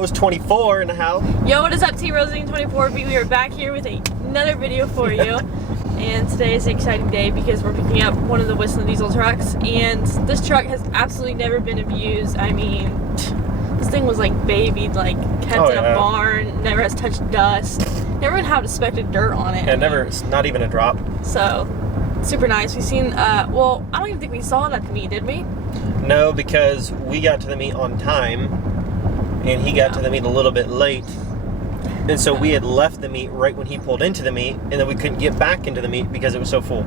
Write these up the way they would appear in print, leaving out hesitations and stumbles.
Rose24 in the house. Yo, what is up, Team Rosine24? We are back here with another video for you. And today is an exciting day because we're picking up one of the Whistlindiesel trucks. And this truck has absolutely never been abused. I mean, this thing was like babied, like kept in a barn, never has touched dust, never even had a speck of dirt on it. Yeah, never, not even a drop. So, super nice. We've seen, well, I don't even think we saw it at the meet, did we? No, because we got to the meet on time, and he got to the meet a little bit late. And so we had left the meet right when he pulled into the meet, and then we couldn't get back into the meet because it was so full.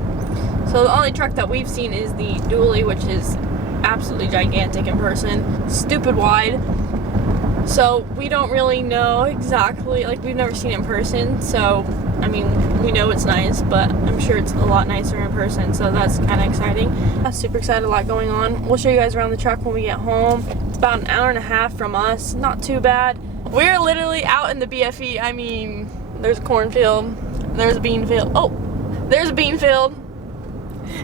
So the only truck that we've seen is the dually, which is absolutely gigantic in person, stupid wide. So we don't really know exactly, like we've never seen it in person, so I mean, we know it's nice, but I'm sure it's a lot nicer in person, so that's kind of exciting. I'm super excited, a lot going on. We'll show you guys around the truck when we get home. It's about an hour and a half from us, not too bad. We're literally out in the BFE. I mean, there's a cornfield, there's a bean field. Oh, there's a bean field,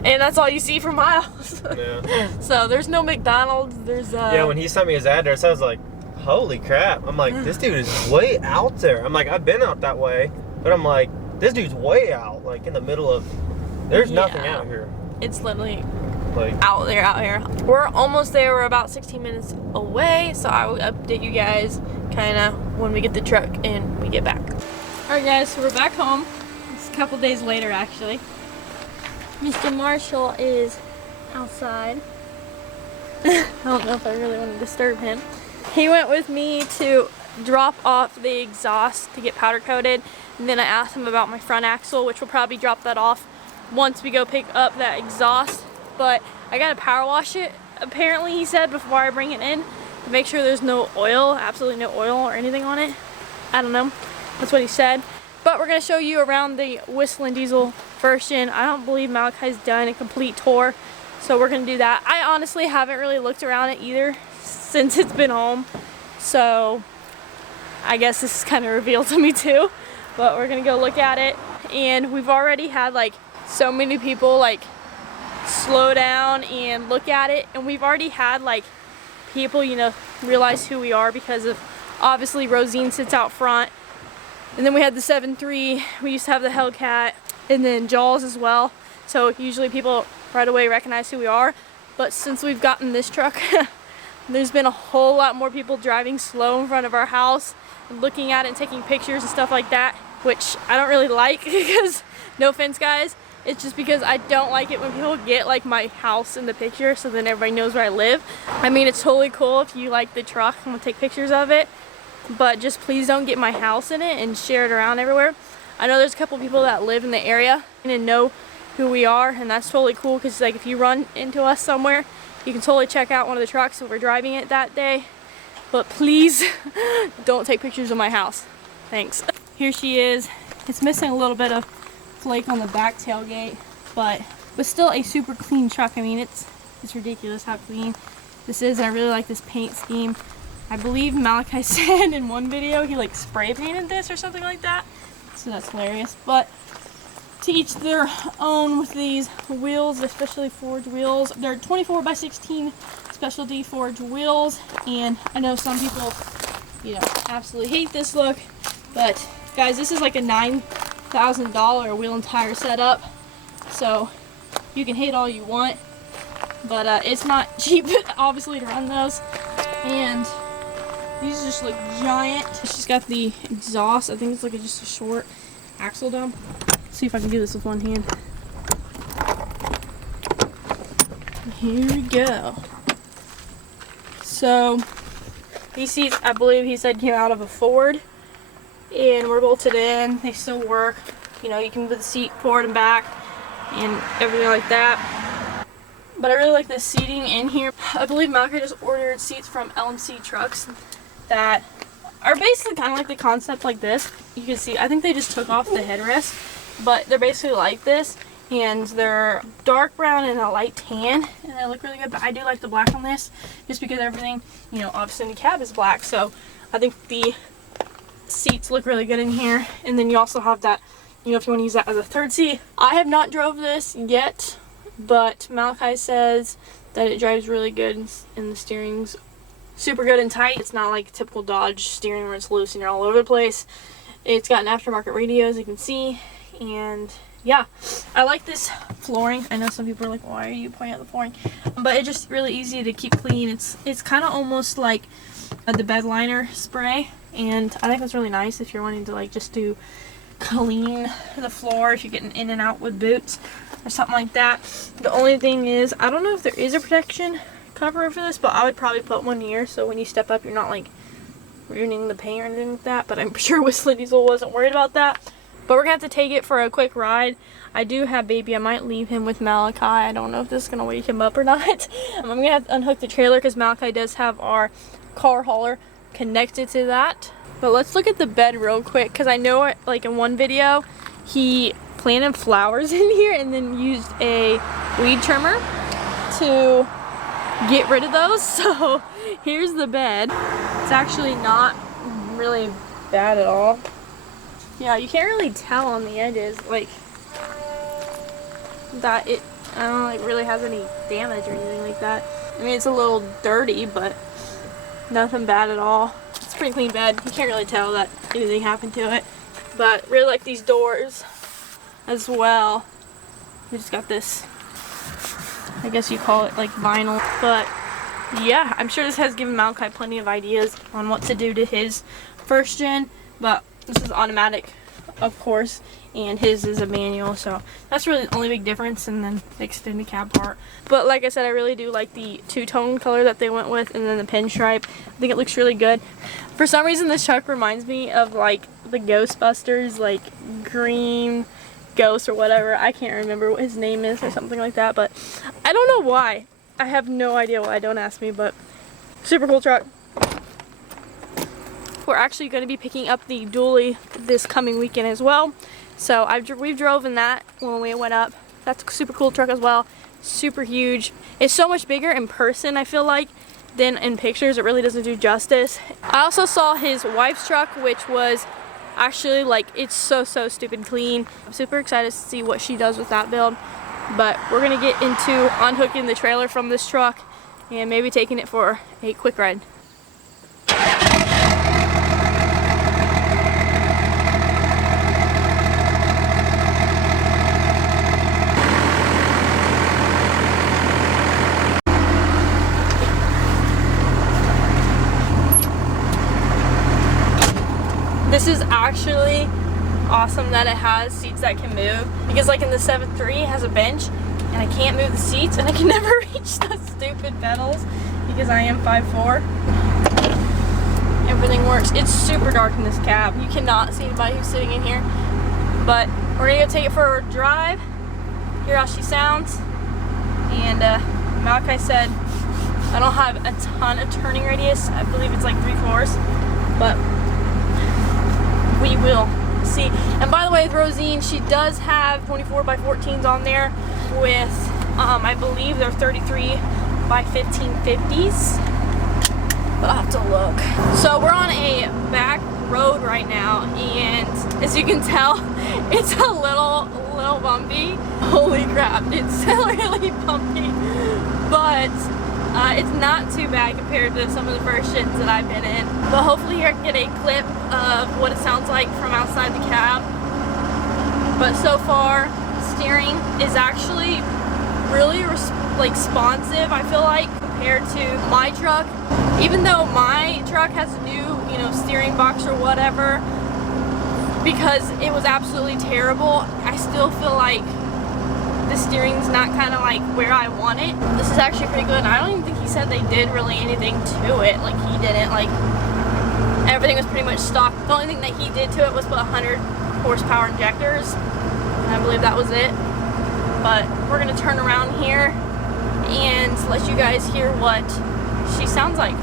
and that's all you see for miles. Yeah. So there's no McDonald's, there's yeah, when he sent me his address, I was like, holy crap. I'm like, this dude is way out there. I'm like, I've been out that way, but I'm like, this dude's way out, like in the middle of, there's nothing out here. It's literally like out there. We're almost there. We're about 16 minutes away, so I will update you guys kind of when we get the truck and we get back. Alright guys, so we're back home. It's a couple days later actually. Mr. Marshall is outside. I don't know if I really want to disturb him. He went with me to drop off the exhaust to get powder coated, and then I asked him about my front axle, which will probably drop that off once we go pick up that exhaust. But I gotta power wash it, apparently he said, before I bring it in to make sure there's no oil, absolutely no oil or anything on it. I don't know, that's what he said. But we're gonna show you around the Whistlindiesel version. I don't believe Malachi's done a complete tour, so we're gonna do that. I honestly haven't really looked around it either since it's been home, so I guess this is kind of revealed to me too. But we're gonna go look at it, and we've already had like so many people like slow down and look at it, and we've already had like people, you know, realize who we are because of obviously Rosine sits out front, and then we had the 7.3, we used to have the Hellcat, and then Jaws as well, so usually people right away recognize who we are. But since we've gotten this truck there's been a whole lot more people driving slow in front of our house and looking at it and taking pictures and stuff like that, which I don't really like because, no offense guys, it's just because I don't like it when people get like my house in the picture so then everybody knows where I live. I mean, it's totally cool if you like the truck and want to take pictures of it, but just please don't get my house in it and share it around everywhere. I know there's a couple people that live in the area and know who we are, and that's totally cool because like if you run into us somewhere, you can totally check out one of the trucks if we're driving it that day. But please don't take pictures of my house. Thanks. Here she is. It's missing a little bit of flake on the back tailgate, but still a super clean truck. I mean, it's ridiculous how clean this is, and I really like this paint scheme. I believe Malachi said in one video he like spray painted this or something like that, so that's hilarious. But to each their own with these wheels, especially forged wheels. They're 24x16 specialty forged wheels, and I know some people, you know, absolutely hate this look, but guys, this is like a $9,000 wheel and tire setup, so you can hate all you want, but it's not cheap obviously to run those. And these just look giant. She's got the exhaust. I think it's like just a short axle dump. See if I can do this with one hand. Here we go. So these seats, I believe he said, came out of a Ford, and we're bolted in. They still work. You know, you can put the seat forward and back and everything like that. But I really like the seating in here. I believe Malachi just ordered seats from LMC trucks that are basically kind of like the concept like this. You can see, I think they just took off the headrest, but they're basically like this, and they're dark brown and a light tan, and they look really good. But I do like the black on this just because everything, you know, obviously in the cab is black, so I think the seats look really good in here. And then you also have that, you know, if you want to use that as a third seat. I have not drove this yet, but Malachi says that it drives really good and the steering's super good and tight. It's not like typical Dodge steering where it's loose and you're all over the place. It's got an aftermarket radio, as you can see, and yeah, I like this flooring. I know some people are like, why are you pointing at the flooring? But it's just really easy to keep clean. It's kind of almost like the bed liner spray, and I think that's really nice if you're wanting to like just do clean the floor if you're getting in and out with boots or something like that. The only thing is, I don't know if there is a protection cover for this, but I would probably put one here so when you step up you're not like ruining the paint or anything like that. But I'm sure Whistlindiesel wasn't worried about that. But we're gonna have to take it for a quick ride. I do have baby. I might leave him with Malachi. I don't know if this is gonna wake him up or not. I'm gonna have to unhook the trailer because Malachi does have our car hauler connected to that. But let's look at the bed real quick, because I know like in one video he planted flowers in here and then used a weed trimmer to get rid of those. So here's the bed. It's actually not really bad at all. Yeah, you can't really tell on the edges like that it, I don't know, like really has any damage or anything like that. I mean, it's a little dirty, but nothing bad at all. It's a pretty clean bed. You can't really tell that anything happened to it. But really like these doors as well. We just got this, I guess you call it like vinyl. But yeah, I'm sure this has given Malachi plenty of ideas on what to do to his first gen. But this is automatic, of course, and his is a manual, so that's really the only big difference, and then the extended cab part. But like I said, I really do like the two-tone color that they went with, and then the pinstripe. I think it looks really good. For some reason, this truck reminds me of like the Ghostbusters, like green ghost or whatever. I can't remember what his name is or something like that, but I don't know why. I have no idea why, don't ask me, but super cool truck. We're actually going to be picking up the dually this coming weekend as well. So we've drove in that when we went up. That's a super cool truck as well. Super huge. It's so much bigger in person, I feel like, than in pictures. It really doesn't do justice. I also saw his wife's truck, which was actually like, it's so stupid clean. I'm super excited to see what she does with that build. But we're going to get into unhooking the trailer from this truck and maybe taking it for a quick ride. This is actually awesome that it has seats that can move, because like in the 7.3 it has a bench and I can't move the seats and I can never reach the stupid pedals because I am 5'4". Everything works. It's super dark in this cab. You cannot see anybody who's sitting in here, but we're gonna go take it for a drive, hear how she sounds. And Malachi said I don't have a ton of turning radius. I believe it's like 3/4, but we will see. And by the way, with Rosine, she does have 24x14s on there with, I believe they're 33x1550s. But I'll have to look. So we're on a back road right now, and as you can tell, it's a little bumpy. Holy crap, it's really bumpy. But it's not too bad compared to some of the first gens that I've been in. But hopefully here I can get a clip of what it sounds like from outside the cab. But so far, steering is actually really responsive, I feel like, compared to my truck. Even though my truck has a new, steering box or whatever, because it was absolutely terrible, I still feel like the steering's not kind of like where I want it. This is actually pretty good. I don't even think he said they did really anything to it. Like, he didn't, like, everything was pretty much stock. The only thing that he did to it was put 100 horsepower injectors, and I believe that was it. But we're gonna turn around here and let you guys hear what she sounds like.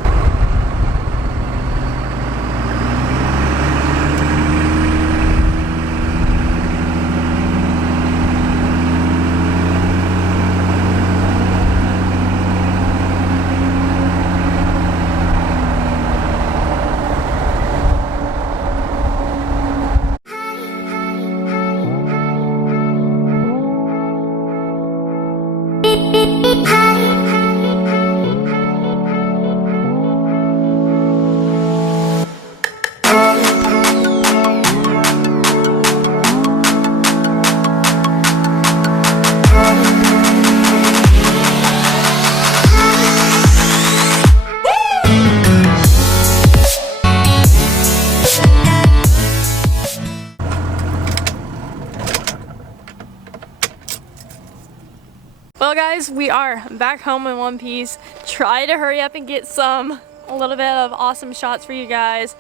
guys, we are back home in one piece. Try to hurry up and get a little bit of awesome shots for you guys.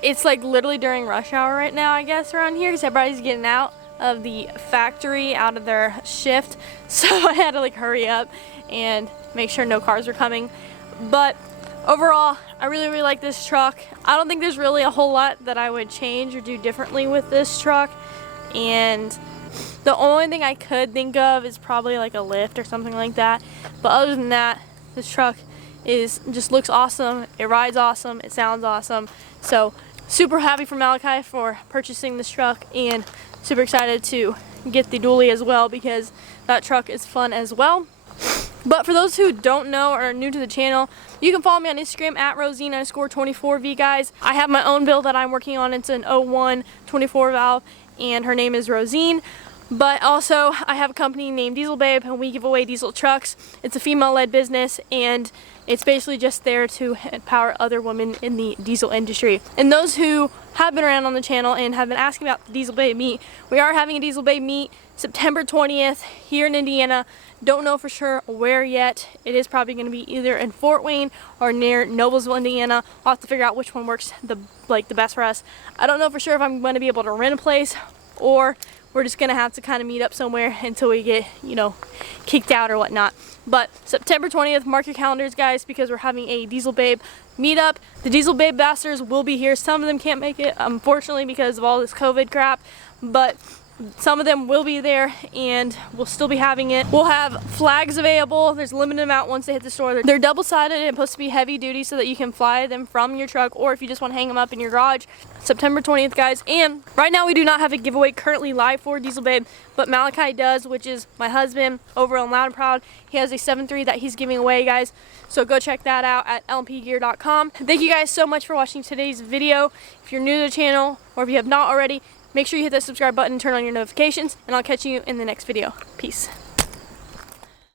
It's like literally during rush hour right now, I guess, around here, because everybody's getting out of the factory, out of their shift. So I had to like hurry up and make sure no cars were coming. But overall, I really like this truck. I don't think there's really a whole lot that I would change or do differently with this truck. And the only thing I could think of is probably like a lift or something like that. But other than that, this truck just looks awesome. It rides awesome. It sounds awesome. So super happy for Malachi for purchasing this truck, and super excited to get the dually as well because that truck is fun as well. But for those who don't know or are new to the channel, you can follow me on Instagram at Rosine_24V, guys. I have my own build that I'm working on. It's an 01 24 valve, and her name is Rosine. But also, I have a company named Diesel Babe, and we give away diesel trucks. It's a female-led business, and it's basically just there to empower other women in the diesel industry. And those who have been around on the channel and have been asking about the Diesel Babe meet, we are having a Diesel Babe meet September 20th here in Indiana. Don't know for sure where yet. It is probably going to be either in Fort Wayne or near Noblesville, Indiana. I'll have to figure out which one works the best for us. I don't know for sure if I'm going to be able to rent a place, or we're just gonna have to kind of meet up somewhere until we get, kicked out or whatnot. But September 20th, mark your calendars, guys, because we're having a Diesel Babe meetup. The Diesel Babe ambassadors will be here. Some of them can't make it, unfortunately, because of all this COVID crap, but some of them will be there, and we'll still be having it. We'll have flags available. There's a limited amount once they hit the store. They're double-sided and supposed to be heavy duty so that you can fly them from your truck, or if you just want to hang them up in your garage. September 20th, guys. And right now we do not have a giveaway currently live for Diesel Babe, but Malachi does, which is my husband over on Loud and Proud. He has a 7.3 that he's giving away, guys. So go check that out at lmpgear.com. Thank you guys so much for watching today's video. If you're new to the channel, or if you have not already, make sure you hit that subscribe button and turn on your notifications, and I'll catch you in the next video. Peace.